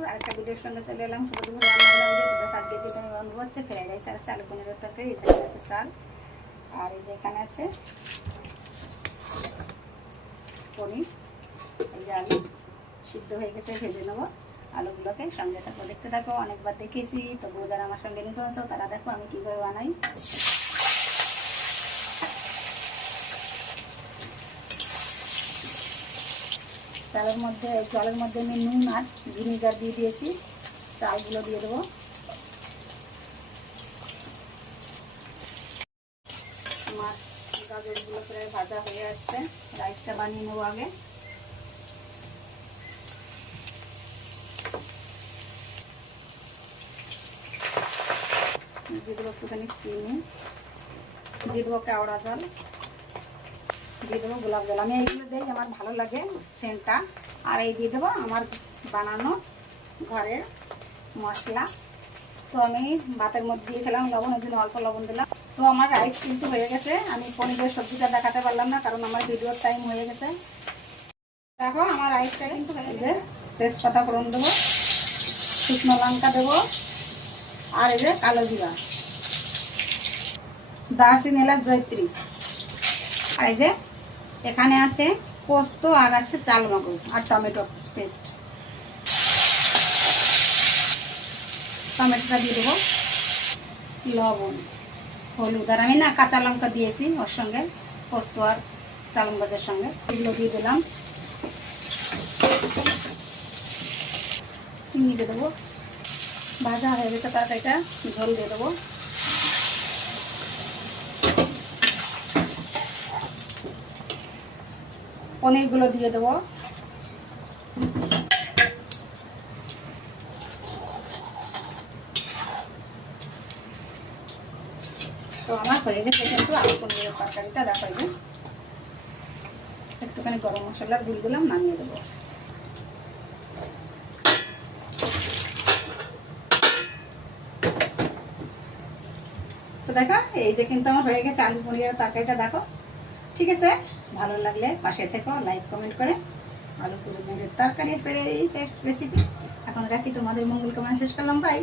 দুপুর আরেকটা ভিডিওর সঙ্গে চলে এলাম। শুভ দুপুর রান্না ভিডিও। আজকে যেটা আমি রান্না হচ্ছে ফ্রাইড রাইস আর চাল পনিরের তরকারি। এখানে আছে চাল আর এই যে এখানে আছে পনির। এই যে আলু সিদ্ধ হয়ে গেছে, ভেজে নেবো আলুগুলোকে। সঙ্গে থাকো, দেখতে থাকো। অনেকবার দেখিয়েছি, তবুও যারা আমার সঙ্গে নিতে আছো তারা দেখো আমি কীভাবে বানাই। চালের মধ্যে জলের মধ্যে আমি নুন আর ভিনিগার দিয়ে দিয়েছি। চালগুলো দিয়ে দেবো। আমার গাজরগুলো প্রায় ভাজা হয়ে যাচ্ছে। রাইসটা বানিয়ে নেবো আগে। দিয়ে দেবো একটুখানি চিনি, দিয়ে দেবো কেওড়া জল, দিয়ে দেবো গোলাপ জল। আমি এইগুলো দিই, আমার ভালো লাগে সেন্টটা। আর এই দিয়ে দেবো আমার বানানো ঘরের মশলা। তো আমি ভাতের মধ্যে দিয়েছিলাম লবণ, ওই জন্য অল্প লবণ দিলাম। তো আমার রাইস কিন্তু হয়ে গেছে। আমি পনিরের সবজিটা দেখাতে পারলাম না, কারণ আমার ভিডিওর টাইম হয়ে গেছে। দেখো আমার রাইসটা কিন্তু হয়ে গেছে। তেজপাতা ফোড়ন দেবো, শুকনো লঙ্কা দেবো, আর এই যে কালো জিরা, দারচিনি, এলাচ, জয়ত্রী। আর এই যে এখানে আছে পোস্ত আর আছে চাল মগজ আর টমেটো পেস্ট। টমেটোটা দিয়ে দেবো, লবণ, হলুদ, আর আমি না কাঁচা লঙ্কা দিয়েছি ওর সঙ্গে, পোস্ত আর চাল মগজের সঙ্গে। এগুলো দিয়ে দিলাম। চিনি দিয়ে দেবো। ভাজা হয়ে গেছে তরকারিটা, ঝোল দিয়ে দেবো। পনিরগুলো দিয়ে দেবো। তো আমার হয়ে গেছে কিন্তু আলু পনিরের তরকারিটা। দেখাই যে একটুখানি গরম মশলার গুঁড়ি দিলাম, নামিয়ে দেবো। তো দেখো এই যে কিন্তু আমার হয়ে গেছে আলু পনিরের তরকারিটা। দেখো ঠিক আছে, ভালো লাগলে পাশে থেকো, লাইক কমেন্ট করে। আলু পনিরের তরকারি রেসিপি এখন রাখি। তোমাদের মঙ্গল কামনা শেষ করলাম। বাই।